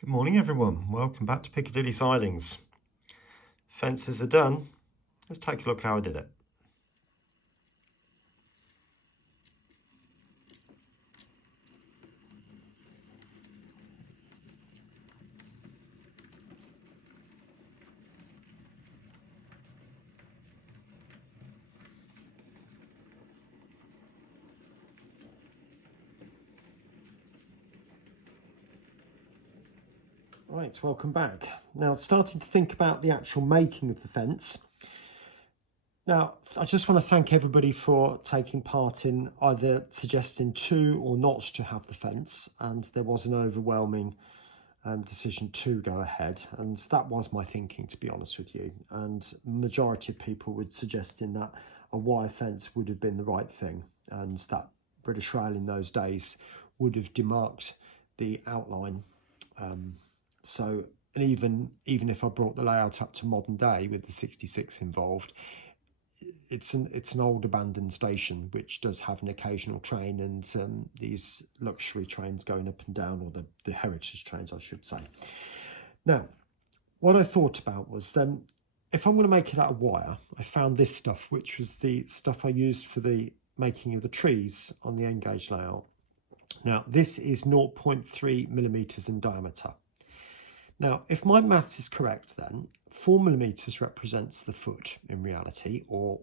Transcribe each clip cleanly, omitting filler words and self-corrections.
Good morning everyone, welcome back to Piccadilly Sidings. Fences are done, let's take a look how I did it. Right, welcome back. Now starting to think about the actual making of the fence. Now I just want to thank everybody for taking part in either suggesting to or not to have the fence, and there was an overwhelming decision to go ahead, and that was my thinking, to be honest with you, and majority of people were suggesting that a wire fence would have been the right thing, and that British Rail in those days would have demarked the outline. So and even if I brought the layout up to modern day with the 66 involved, it's an old abandoned station which does have an occasional train and these luxury trains going up and down, or the heritage trains I should say. Now what I thought about was then, if I'm going to make it out of wire, I found this stuff, which was the stuff I used for the making of the trees on the N-gauge layout. Now this is 0.3 millimeters in diameter. Now, if my maths is correct, then 4 millimeters represents the foot in reality, or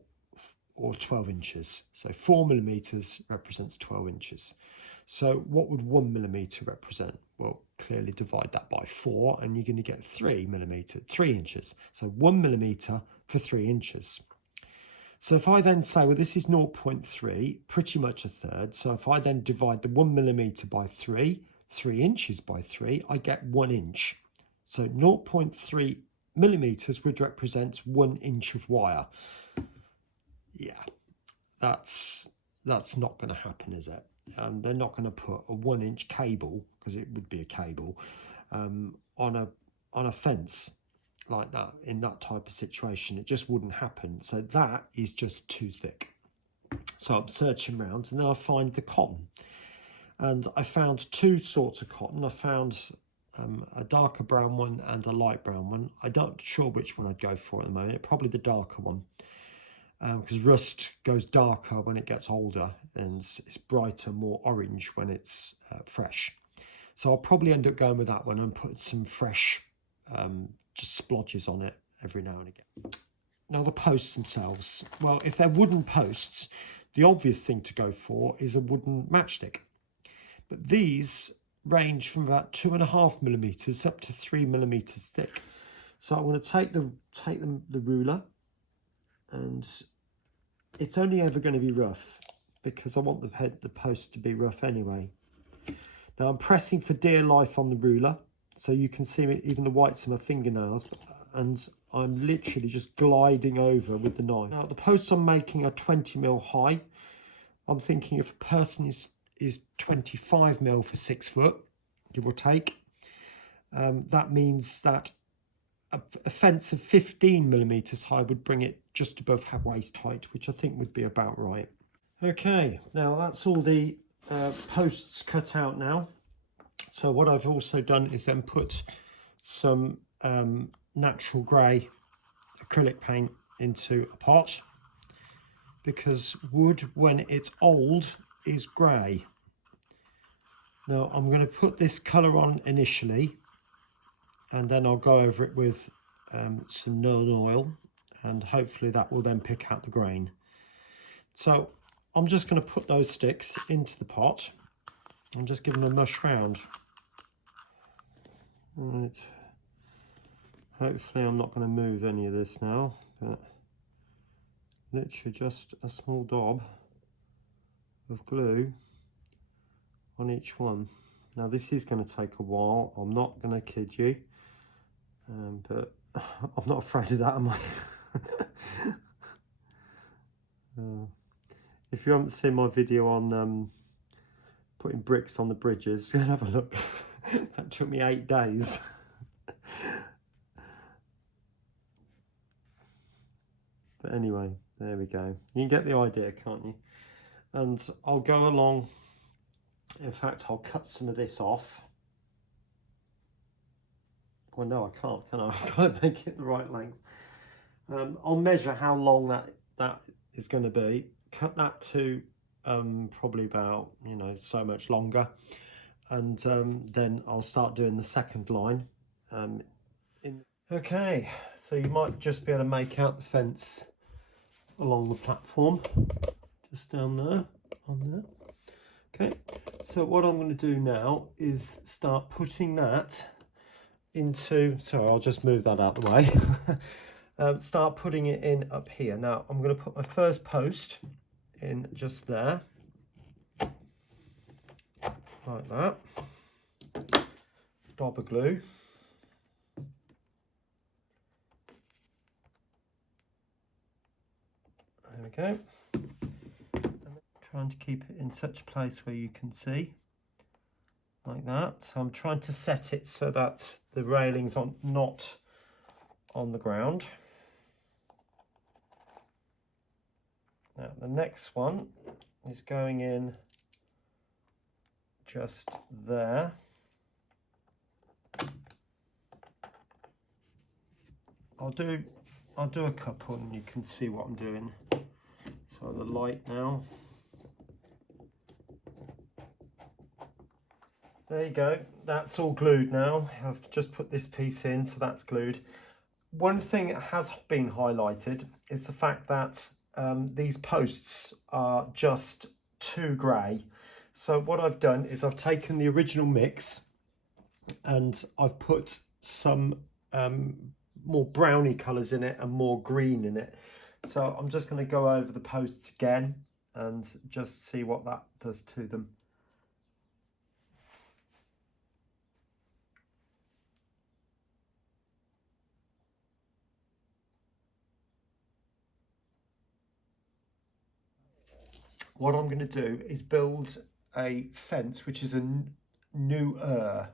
12 inches. So 4 millimeters represents 12 inches. So what would 1 millimeter represent? Well, clearly divide that by 4 and you're going to get 3 inches. So 1 millimeter for 3 inches. So if I then say, well, this is 0.3, pretty much a third. So if I then divide the 1 millimeter by 3 inches by 3, I get 1 inch. So 0.3 millimeters would represent 1 inch of wire. Yeah, that's not going to happen, is it? They're not going to put a 1 inch cable, because it would be a cable, on a fence like that in that type of situation. It just wouldn't happen. So that is just too thick. So I'm searching around and then I find the cotton, and I found two sorts of cotton. I found a darker brown one and a light brown one. I'm not sure which one I'd go for at the moment. Probably the darker one, because rust goes darker when it gets older and it's brighter, more orange when it's fresh. So I'll probably end up going with that one and put some fresh just splodges on it every now and again. Now the posts themselves, well, if they're wooden posts, the obvious thing to go for is a wooden matchstick, but these range from about 2.5 millimeters up to 3 millimeters thick. So I'm going to take the ruler, and it's only ever going to be rough because I want the post to be rough anyway. Now I'm pressing for dear life on the ruler, so you can see even the whites of my fingernails, and I'm literally just gliding over with the knife. Now the posts I'm making are 20mm high. I'm thinking if a person is 25mm for 6 foot, give or take, that means that a fence of 15 millimeters high would bring it just above waist height, which I think would be about right. Okay, now that's all the posts cut out now. So what I've also done is then put some natural grey acrylic paint into a pot, because wood when it's old is grey. Now I'm going to put this colour on initially, and then I'll go over it with some Nuln oil, and hopefully that will then pick out the grain. So I'm just going to put those sticks into the pot and just give them a mush round. Right. Hopefully I'm not going to move any of this now, but literally just a small dab of glue on each one. Now this is going to take a while, I'm not going to kid you, but I'm not afraid of that, am I? If you haven't seen my video on putting bricks on the bridges, go and have a look. That took me 8 days. But anyway, there we go. You can get the idea, can't you? And I'll go along. In fact, I'll cut some of this off. Well, no, I can't, can I? I've got to make it the right length. I'll measure how long that is going to be. Cut that to probably about, you know, so much longer. And then I'll start doing the second line. Okay, so you might just be able to make out the fence along the platform, just down there, on there. Okay, so what I'm going to do now is start putting that into, sorry, I'll just move that out of the way. Start putting it in up here. Now I'm going to put my first post in just there, like that. Dab of glue. There we go. And trying to keep it in such a place where you can see, like that. So I'm trying to set it so that the railings are not on the ground. Now the next one is going in just there. I'll do a couple and you can see what I'm doing. So the light now. There you go, that's all glued now. I've just put this piece in, so that's glued. One thing that has been highlighted is the fact that these posts are just too grey. So what I've done is I've taken the original mix and I've put some more browny colours in it and more green in it. So I'm just going to go over the posts again and just see what that does to them. What I'm going to do is build a fence which is a newer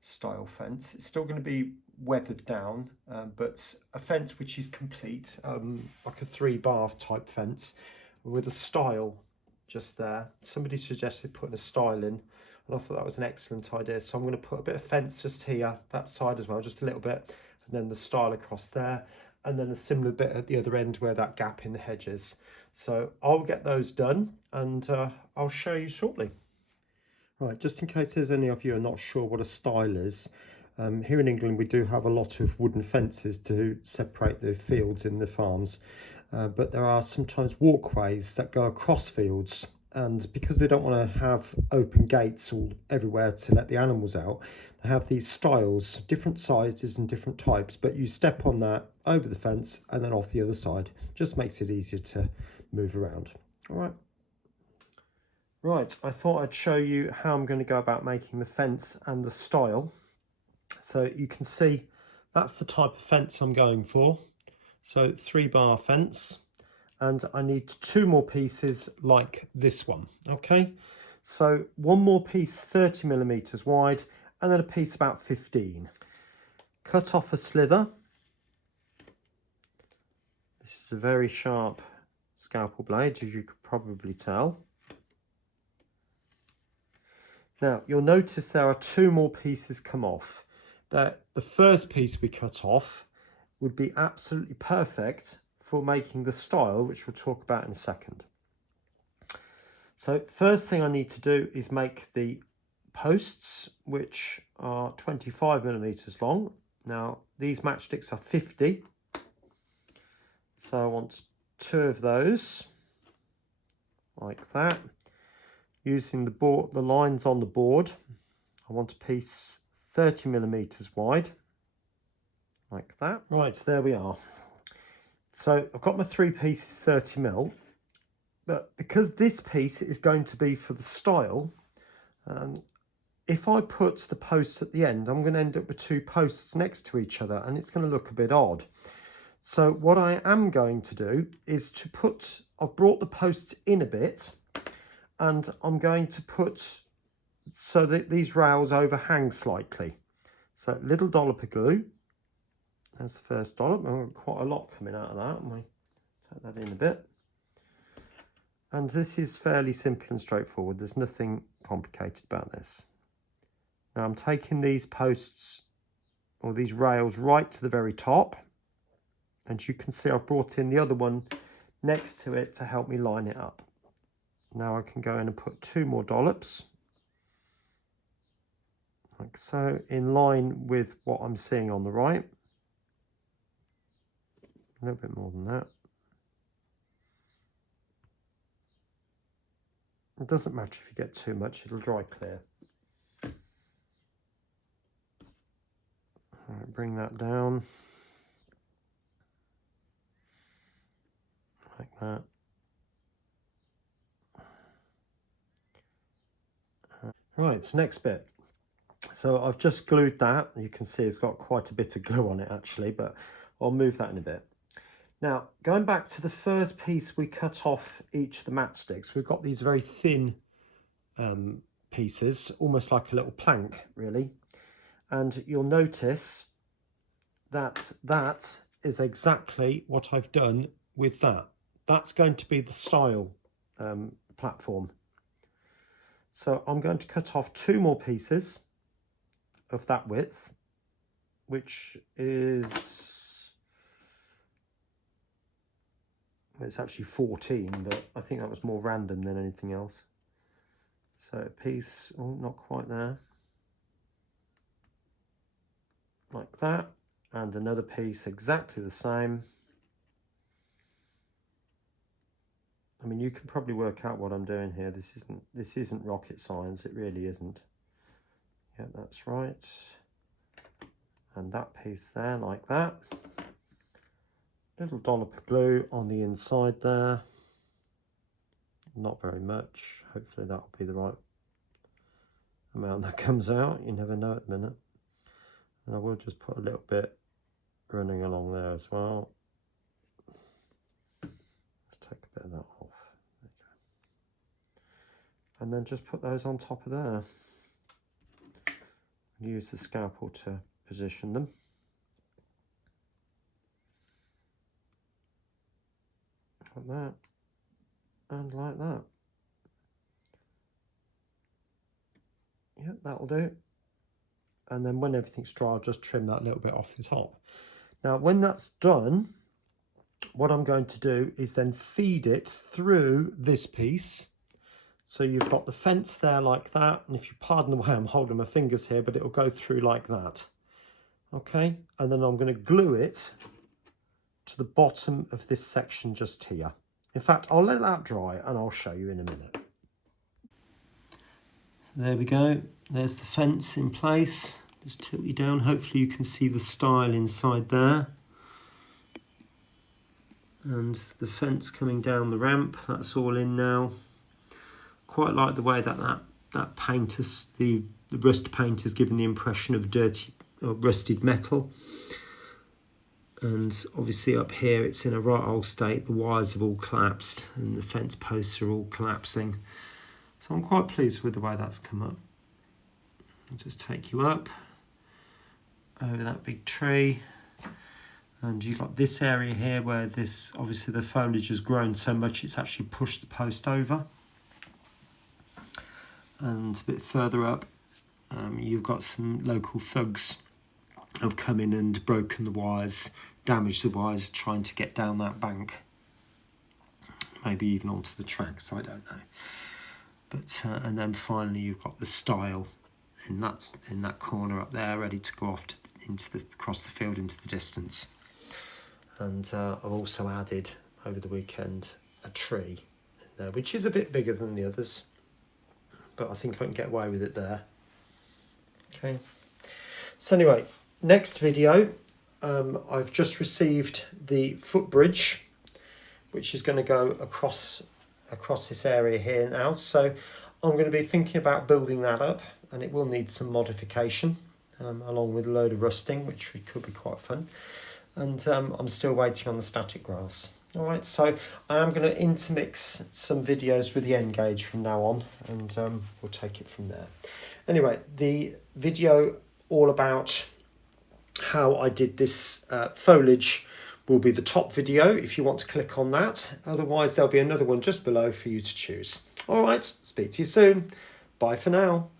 style fence. It's still going to be weathered down, but a fence which is complete, like a 3-bar type fence with a stile just there. Somebody suggested putting a stile in and I thought that was an excellent idea, so I'm going to put a bit of fence just here, that side as well, just a little bit, and then the stile across there, and then a similar bit at the other end where that gap in the hedge is. So I'll get those done and I'll show you shortly. Right, just in case there's any of you who are not sure what a stile is, here in England we do have a lot of wooden fences to separate the fields in the farms, but there are sometimes walkways that go across fields, and because they don't want to have open gates all everywhere to let the animals out, they have these stiles, different sizes and different types, but you step on that over the fence and then off the other side. Just makes it easier to move around. All right. Right, I thought I'd show you how I'm going to go about making the fence and the stile. So you can see that's the type of fence I'm going for. So 3-bar fence, and I need 2 more pieces like this one. Okay, so one more piece 30mm wide and then a piece about 15. Cut off a slither. This is a very sharp scalpel blade, as you could probably tell. Now you'll notice there are 2 more pieces come off. That the first piece we cut off would be absolutely perfect for making the stile, which we'll talk about in a second. So first thing I need to do is make the posts, which are 25mm long. Now these matchsticks are 50, so I want 2 of those like that. Using the board, the lines on the board, I want a piece 30mm wide, like that. Right, so there we are. So I've got my 3 pieces 30mm, but because this piece is going to be for the stile, if I put the posts at the end, I'm going to end up with 2 posts next to each other and it's going to look a bit odd. So what I am going to do is to put, I've brought the posts in a bit, and I'm going to put so that these rails overhang slightly. So little dollop of glue. That's the first dollop. I've got quite a lot coming out of that. I might take that in a bit. And this is fairly simple and straightforward. There's nothing complicated about this. Now I'm taking these posts or these rails right to the very top. And you can see I've brought in the other one next to it to help me line it up. Now I can go in and put 2 more dollops, like so, in line with what I'm seeing on the right. A little bit more than that. It doesn't matter if you get too much, it'll dry clear. All right, bring that down. Like that. Right, so next bit. So I've just glued that. You can see it's got quite a bit of glue on it actually, but I'll move that in a bit. Now, going back to the first piece we cut off each of the matchsticks, we've got these very thin pieces, almost like a little plank, really. And you'll notice that that is exactly what I've done with that. That's going to be the stile platform. So I'm going to cut off 2 more pieces of that width, which is, it's actually 14, but I think that was more random than anything else. So a piece, oh, not quite there, like that, and another piece exactly the same. I mean, you can probably work out what I'm doing here. This isn't rocket science, it really isn't. Yeah, that's right. And that piece there, like that. Little dollop of glue on the inside there. Not very much. Hopefully that'll be the right amount that comes out. You never know at the minute. And I will just put a little bit running along there as well. Let's take a bit of that off. There you go. And then just put those on top of there. Use the scalpel to position them. Like that. And like that. Yeah, that'll do. And then when everything's dry, I'll just trim that little bit off the top. Now, when that's done, what I'm going to do is then feed it through this piece. So you've got the fence there like that. And if you pardon the way I'm holding my fingers here, but it'll go through like that. Okay, and then I'm going to glue it to the bottom of this section just here. In fact, I'll let that dry and I'll show you in a minute. So there we go. There's the fence in place. Just tilt you down. Hopefully you can see the stile inside there. And the fence coming down the ramp. That's all in now. Quite like the way that paint has, the rust paint has given the impression of dirty or rusted metal. And obviously up here it's in a right old state. The wires have all collapsed and the fence posts are all collapsing. So I'm quite pleased with the way that's come up. I'll just take you up over that big tree. And you've got this area here where this, obviously the foliage has grown so much it's actually pushed the post over. And a bit further up, you've got some local thugs have come in and broken the wires, damaged the wires, trying to get down that bank. Maybe even onto the tracks, I don't know. But and then finally you've got the stile in that corner up there, ready to go off across the field into the distance. And I've also added over the weekend a tree in there, which is a bit bigger than the others, but I think I can get away with it there. Okay. So anyway, next video, I've just received the footbridge, which is going to go across this area here now. So I'm going to be thinking about building that up, and it will need some modification, along with a load of rusting, which could be quite fun. And I'm still waiting on the static grass. All right, so I am going to intermix some videos with the N gauge from now on, and we'll take it from there. Anyway, the video all about how I did this foliage will be the top video if you want to click on that. Otherwise, there'll be another one just below for you to choose. All right, speak to you soon. Bye for now.